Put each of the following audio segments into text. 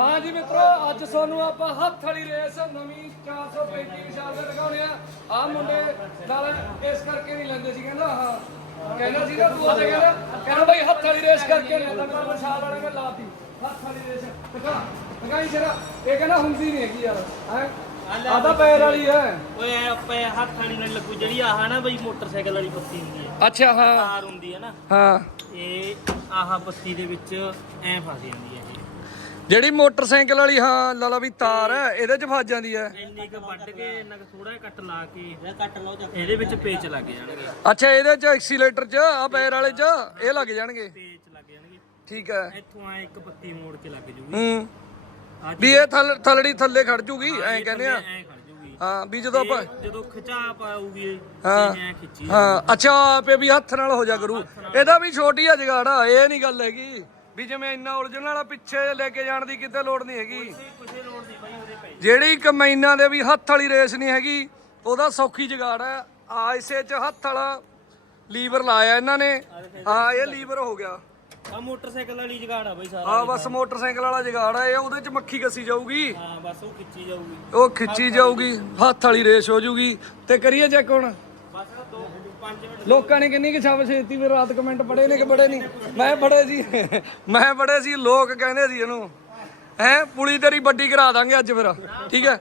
ਹਾਂ ਜੀ ਮਿੱਤਰੋ ਅੱਜ ਤੁਹਾਨੂੰ ਆਪਾਂ ਹੱਥ ਵਾਲੀ ਰੇਸ ਨਵੀਂ 435 ਵਿਸ਼ਾਲ ਦੇ ਲਗਾਉਣੇ ਆ। ਆ ਮੁੰਡੇ ਨਾਲ ਇਸ ਕਰਕੇ ਨਹੀਂ ਲੈਂਦੇ ਸੀ ਕਹਿੰਦਾ ਹਾਂ। ਕਹਿੰਦਾ ਸੀ ਨਾ ਤੂੰ ਉਹਦੇ ਕਹਿੰਦਾ ਕਹਿੰਦਾ ਬਈ ਹੱਥ ਵਾਲੀ ਰੇਸ ਕਰਕੇ ਨਹੀਂ ਲੈਂਦਾ ਮੈਂ ਵਿਸ਼ਾਲ ਵਾਲੇ ਨੇ ਲਾਤੀ। ਹੱਥ ਵਾਲੀ ਰੇਸ ਦਿਖਾ ਦਿਖਾਈ ਜਰਾ। ਇਹ ਕਹਿੰਦਾ ਹੁੰਦੀ ਨਹੀਂ ਹੈਗੀ ਯਾਰ ਹੈ? ਆਦਾ ਪੈਰ ਵਾਲੀ ਹੈ। ਓਏ ਆਪੇ ਹੱਥ ਵਾਲੀ ਨਾਲ ਲੱਗੂ ਜਿਹੜੀ ਆਹ ਨਾ ਬਈ ਮੋਟਰਸਾਈਕਲ ਵਾਲੀ ਬੱਤੀ ਹੁੰਦੀ ਹੈ। ਅੱਛਾ ਹਾਂ। ਤਾਰ ਹੁੰਦੀ ਹੈ ਨਾ। ਹਾਂ। ਇਹ ਆਹ ਬੱਤੀ ਦੇ ਵਿੱਚ ਐ ਫਸ ਜਾਂਦੀ ਹੈ। ਜਿਹੜੀ ਮੋਟਰਸਾਈਕਲ ਵਾਲੀ ਹਾਂ ਲਾਲਾ ਵੀ ਤਾਰ ਹੈ ਇਹਦੇ ਚ ਫਸ ਜਾਂਦੀ ਹੈ। ਇੰਨੀ ਕੁ ਵੱਢ ਕੇ ਇੰਨਾ ਕੁ ਥੋੜਾ ਜਿਹਾ ਕੱਟ ਲਾ ਕੇ ਇਹ ਕੱਟ ਲਾਓ ਇਹਦੇ ਵਿੱਚ ਪੇਚ ਲੱਗ ਜਾਣਗੇ। ਅੱਛਾ ਇਹਦੇ ਚ ਐਕਸੀਲੇਟਰ ਚ ਆ ਪੈਰ ਵਾਲੇ ਚ ਇਹ ਲੱਗ ਜਾਣਗੇ? ਪੇਚ ਲੱਗ ਜਾਣਗੇ। ਠੀਕ ਹੈ। ਇੱਥੋਂ ਆ ਇੱਕ ਬੱਤੀ ਮੋੜ ਕੇ ਲੱਗ ਜੂਗੀ। ਹੂੰ। ਆਹ ਵੀ ਇਹ ਥੱਲ ਥੱਲੜੀ ਥੱਲੇ ਖੜ ਜੂਗੀ ਐਂ ਕਹਿੰਦੇ ਆ। ਐ ਖੜ ਜੂਗੀ। ਹਾਂ ਵੀ ਜਦੋਂ ਆਪਾਂ ਇਹ ਜਦੋਂ ਖਿਚਾ ਇਹ ਹਾਂ। ਐ ਖਿੱਚੀ ਹਾਂ ਅੱਛਾ ਆਪੇ ਵੀ ਹੱਥ ਨਾਲ ਹੋ ਜਾ ਕਰੂ। ਇਹਦਾ ਵੀ ਛੋਟੀ ਆ ਜਗਾੜਾ ਇਹ ਨਹੀਂ ਗੱਲ ਹੈਗੀ। ਵੀ ਜਿਵੇਂ ਇੰਨਾ ਉਲਝਣ ਵਾਲਾ ਪਿੱਛੇ ਲੈ ਕੇ ਜਾਣ ਦੀ ਕਿਤੇ ਲੋੜ ਨਹੀਂ ਹੈਗੀ। ਕਿਸੇ ਲੋੜ ਨਹੀਂ ਬਾਈ ਉਹਦੇ ਪੈ ਜਿਹੜੀ ਕਮੈਨਾਂ ਦੇ ਵੀ ਹੱਥ ਵਾਲੀ ਰੇਸ ਨਹੀਂ ਹੈਗੀ ਉਹਦਾ ਸੌਖੀ ਜਗਾੜ ਹੈ। ਆ ਇਸੇ ਚ ਹੱਥ ਵਾਲਾ ਲੀਵਰ ਲਾਇਆ ਇਹਨਾਂ ਨੇ। ਹਾਂ ਇਹ ਲੀਵਰ ਹੋ ਗਿਆ। ਆ ਮੋਟਰਸਾਈਕਲ ਵਾਲੀ ਜਗਾੜ ਆ ਬਾਈ ਸਾਰਾ ਆ ਬਸ ਮੋਟਰਸਾਈਕਲ ਵਾਲਾ ਜਗਾੜ ਹੈ ਇਹ ਉਹਦੇ ਚ ਮੱਖੀ ਕੱਸੀ ਜਾਊਗੀ। ਹਾਂ ਬਸ ਉਹ ਖਿੱਚੀ ਜਾਊਗੀ। ਉਹ ਖਿੱਚੀ ਜਾਊਗੀ ਹੱਥ ਵਾਲੀ ਰੇਸ ਹੋ ਜਾਊਗੀ ਤੇ ਕਰੀਏ ਚੈੱਕ ਹੁਣ। ਲੋਕਾਂ ਨੇ ਕਿੰਨੀ ਕਿ ਛਾਪ ਛੇਤੀ ਵੀ ਰਾਤ ਕਮੈਂਟ ਪੜੇ ਨੇ ਕਿ ਬੜੇ ਨਹੀਂ? ਮੈਂ ਪੜੇ ਸੀ। ਮੈਂ ਪੜੇ ਸੀ, ਲੋਕ ਕਹਿੰਦੇ ਸੀ ਇਹਨੂੰ। ਹੈ, ਪੁਲੀ ਤੇਰੀ ਵੱਡੀ ਕਰਾ ਦਾਂਗੇ ਅੱਜ ਫਿਰ। ਠੀਕ ਹੈ?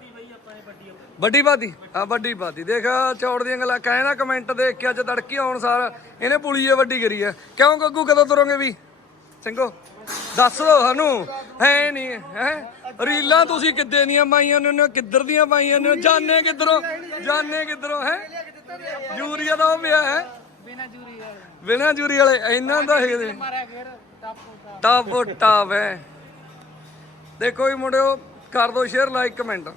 ਵੱਡੀ ਬਾਦੀ ਆ ਵੱਡੀ ਬਾਦੀ ਦੇਖ, ਚੌੜ ਦੀਆਂ ਗੱਲਾਂ। ਕਹੇ ਨਾ ਕਮੈਂਟ ਦੇਖ ਕੇ ਅੱਜ ਤੜਕੀ ਆਉਣ ਸਾਰ ਇਹਨੇ ਪੁਲੀਏ ਵੱਡੀ ਕਰੀ ਹੈ। ਕਿਉਂ ਗੱਗੂ, ਕਦੋਂ ਤੁਰੋਗੇ ਵੀ? ਸਿੰਘੋ, ਦੱਸ ਦੋ ਸਾਨੂੰ। ਹੈ ਨਹੀਂ, ਹੈ? ਰੀਲਾਂ ਤੁਸੀਂ ਕਿੱਦੇ ਦੀਆਂ ਪਾਈਆਂ ਨੇ ਕਿੱਧਰ ਦੀਆਂ ਪਾਈਆਂ ਨੇ? ਜਾਣੇ ਕਿੱਧਰੋਂ? ਜਾਣੇ ਕਿੱਧਰੋਂ? ਹੈ? ਯੂਰੀਆ ਦਾ ਉਹ ਪਿਆ ਹੈ? ਬਿਨਾ ਜੂਰੀ ਵਾਲੇ ਇਹਨਾਂ ਦਾ ਹੈਗੇ ਟਾਪ ਟਾਪ। ਹੈ ਦੇਖੋ ਵੀ ਮੁੰਡਿਓ ਕਰ ਦਿਓ ਸ਼ੇਅਰ ਲਾਈਕ ਕਮੈਂਟ।